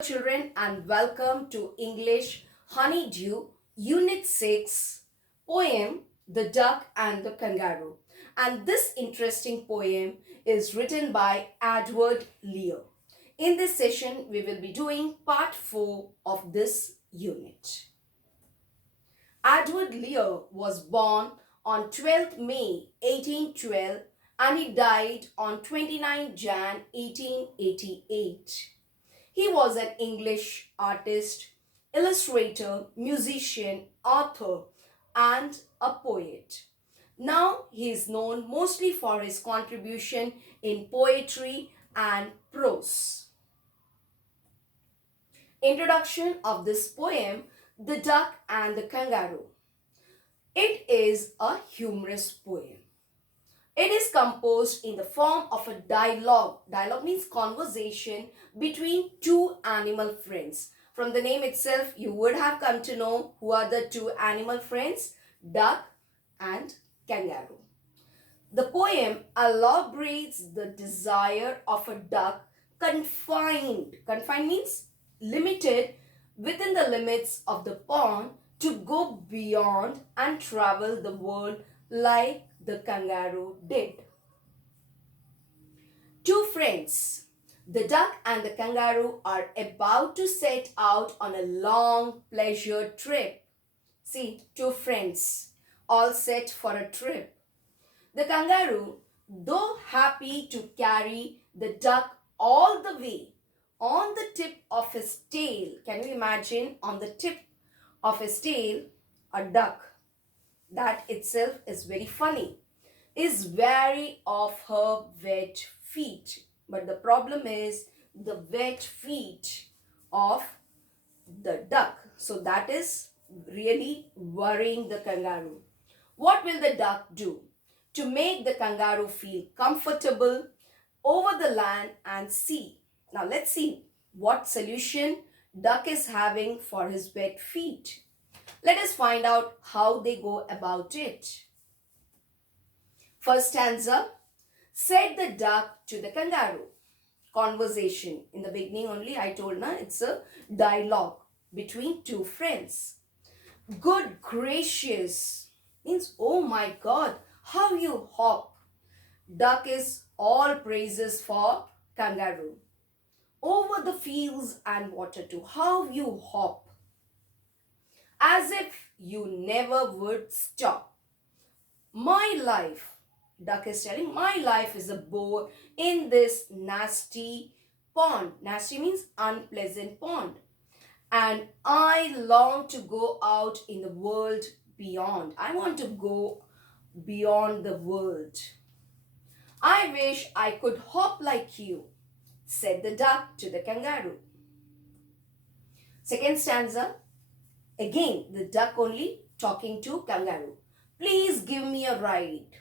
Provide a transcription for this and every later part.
Children, and welcome to English Honeydew Unit 6 poem The Duck and the Kangaroo. And this interesting poem is written by Edward Lear. In this session, we will be doing part 4 of this unit. Edward Lear was born on 12th May 1812 and he died on 29 Jan 1888. He was an English artist, illustrator, musician, author, and a poet. Now he is known mostly for his contribution in poetry and prose. Introduction of this poem, The Duck and the Kangaroo. It is a humorous poem. It is composed in the form of a dialogue. Dialogue means conversation between two animal friends. From the name itself, you would have come to know who are the two animal friends, duck and kangaroo. The poem elaborates the desire of a duck confined means limited within the limits of the pond to go beyond and travel the world like the kangaroo did. Two friends, the duck and the kangaroo, are about to set out on a long pleasure trip. See, two friends, all set for a trip. The kangaroo, though happy to carry the duck all the way, on the tip of his tail, can you imagine on the tip of his tail, a duck? That itself is very funny, is wary of her wet feet. But the problem is the wet feet of the duck. So that is really worrying the kangaroo. What will the duck do to make the kangaroo feel comfortable over the land and sea? Now let's see what solution duck is having for his wet feet. Let us find out how they go about it. First stanza, said the duck to the kangaroo. Conversation. In the beginning only I told na it's a dialogue between two friends. Good gracious means oh my God, how you hop. Duck is all praises for kangaroo. Over the fields and water too, how you hop. As if you never would stop. My life, duck is telling, my life is a bore in this nasty pond. Nasty means unpleasant pond. And I long to go out in the world beyond. I want to go beyond the world. I wish I could hop like you, said the duck to the kangaroo. Second stanza. Again, the duck only talking to kangaroo. Please give me a ride.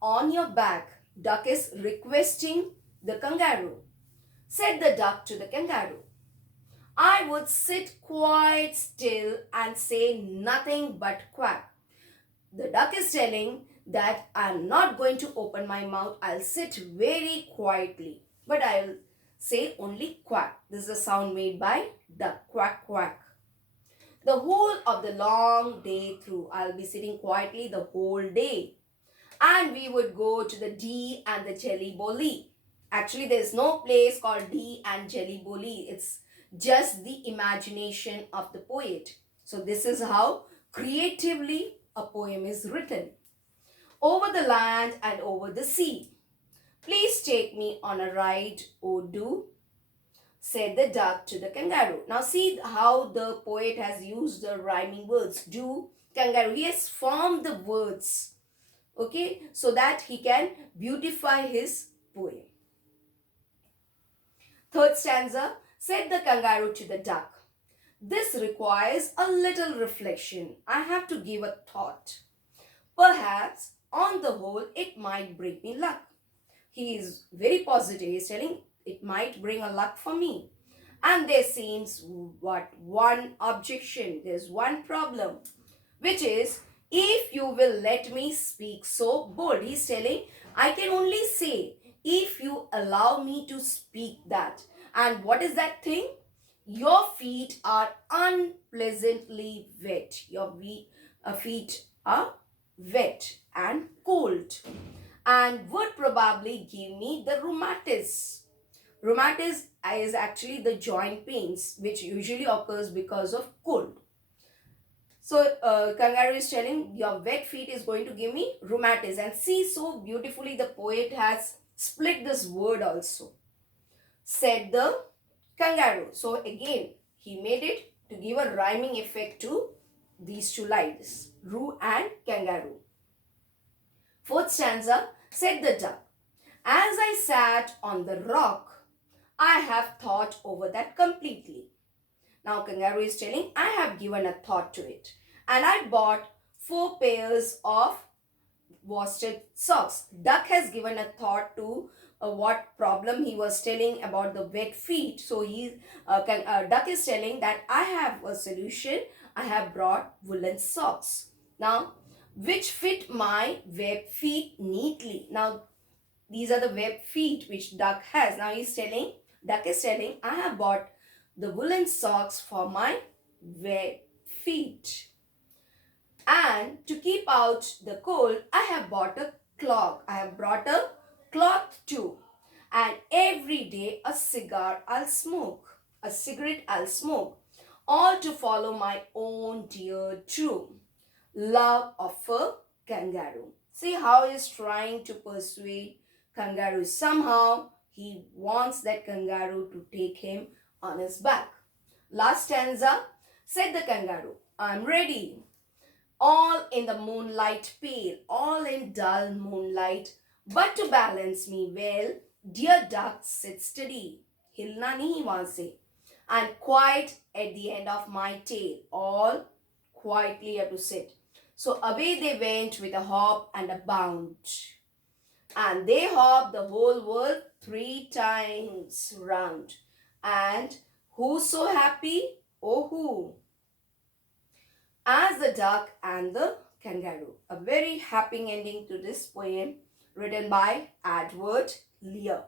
On your back, duck is requesting the kangaroo. Said the duck to the kangaroo. I would sit quite still and say nothing but quack. The duck is telling that I'm not going to open my mouth. I'll sit very quietly. But I'll say only quack. This is a sound made by duck. Quack, quack. The whole of the long day through, I'll be sitting quietly the whole day. And we would go to the Dee and the Jelly Bolly. Actually, there's no place called Dee and Jelly Bolly. It's just the imagination of the poet. So this is how creatively a poem is written. Over the land and over the sea. Please take me on a ride, oh do, said the duck to the kangaroo. Now see how the poet has used the rhyming words. Do, kangaroo. He has formed the words, okay, so that he can beautify his poem. Third stanza, said the kangaroo to the duck. This requires a little reflection. I have to give a thought. Perhaps, on the whole, it might bring me luck. He is very positive. He is telling it might bring a luck for me. And there seems one objection. There's one problem, which is if you will let me speak so bold. He's telling I can only say if you allow me to speak that. And what is that thing? Your feet are unpleasantly wet. Your feet are wet and cold and would probably give me the rheumatis. Rheumatis is actually the joint pains which usually occurs because of cold. So kangaroo is telling your wet feet is going to give me rheumatis. And see, so beautifully the poet has split this word also. Said the kangaroo. So again, he made it to give a rhyming effect to these two lines, roo and kangaroo. Fourth stanza, said the duck. As I sat on the rock, I have thought over that completely. Now kangaroo is telling, I have given a thought to it. And I bought 4 pairs of worsted socks. Duck has given a thought to what problem he was telling about the wet feet. So Duck is telling that I have a solution. I have brought woolen socks. Now, which fit my web feet neatly. Now, these are the web feet which Duck has. Now Duck is telling, I have bought the woolen socks for my web feet. And to keep out the cold, I have bought a cloth. I have brought a cloth too. And every day a cigar I'll smoke. A cigarette I'll smoke. All to follow my own dear true love of a kangaroo. See how he's trying to persuade kangaroo. Somehow he wants that kangaroo to take him on his back. Last stanza, said the kangaroo, I'm ready. All in the moonlight pale, all in dull moonlight. But to balance me well, dear duck, sit steady. Hilna nahi wahan se. And quiet at the end of my tail. All quietly have to sit. So away they went with a hop and a bound. And they hopped the whole world 3 times round. And who's so happy? Oh, who? As the duck and the kangaroo. A very happy ending to this poem written by Edward Lear.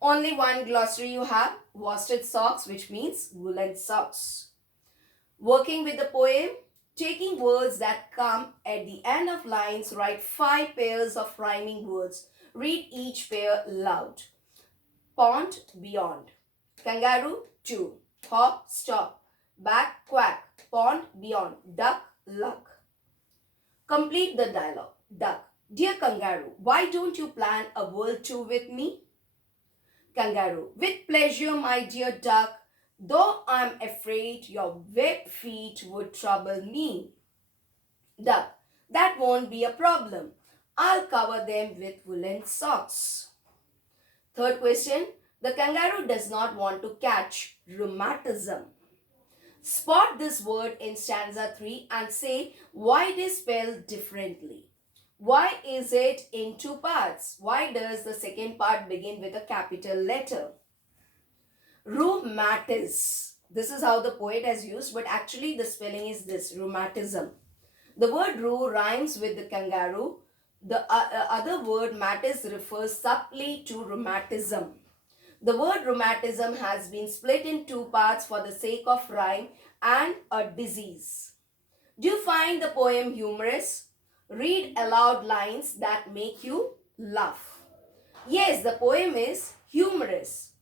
Only one glossary you have, worsted socks, which means woolen socks. Working with the poem, taking words that come at the end of lines, write 5 pairs of rhyming words. Read each pair loud. Pond, beyond. Kangaroo, 2. Hop, stop. Back, quack. Pond, beyond. Duck, luck. Complete the dialogue. Duck. Dear kangaroo, why don't you plan a world tour with me? Kangaroo. With pleasure, my dear duck, though I'm afraid your web feet would trouble me. Duck. That won't be a problem. I'll cover them with woolen socks. Third question. The kangaroo does not want to catch rheumatism. Spot this word in stanza 3 and say why it is spelled differently. Why is it in 2 parts? Why does the second part begin with a capital letter? Rheumatis. This is how the poet has used, but actually the spelling is this, rheumatism. The word rheu rhymes with the kangaroo. The other word matis refers subtly to rheumatism. The word rheumatism has been split in 2 parts for the sake of rhyme and a disease. Do you find the poem humorous? Read aloud lines that make you laugh. Yes, the poem is humorous,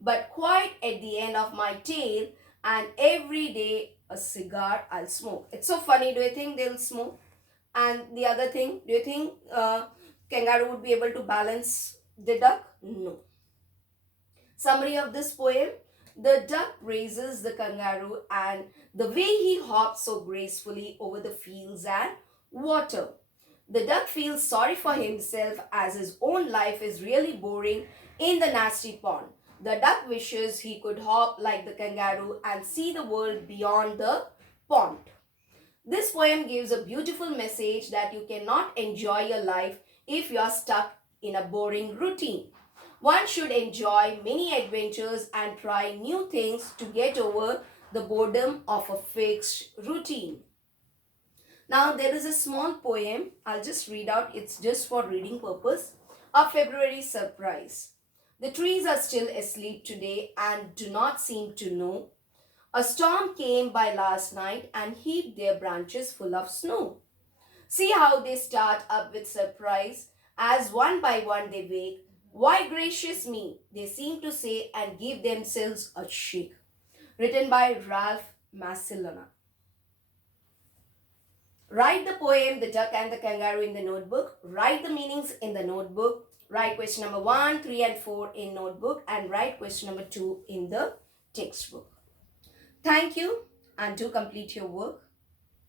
but quite at the end of my tale, and every day a cigar I'll smoke. It's so funny. Do you think they'll smoke? And the other thing, do you think kangaroo would be able to balance the duck? No. Summary of this poem. The duck raises the kangaroo and the way he hops so gracefully over the fields and water. The duck feels sorry for himself as his own life is really boring in the nasty pond. The duck wishes he could hop like the kangaroo and see the world beyond the pond. This poem gives a beautiful message that you cannot enjoy your life if you are stuck in a boring routine. One should enjoy many adventures and try new things to get over the boredom of a fixed routine. Now there is a small poem. I'll just read out. It's just for reading purpose. A February surprise. The trees are still asleep today and do not seem to know. A storm came by last night and heaped their branches full of snow. See how they start up with surprise as one by one they wake. Why gracious me, they seem to say and give themselves a shake. Written by Ralph Massillona. Write the poem The Duck and the Kangaroo in the notebook. Write the meanings in the notebook. Write question number 1, 3 and 4 in notebook and write question number 2 in the textbook. Thank you and do complete your work.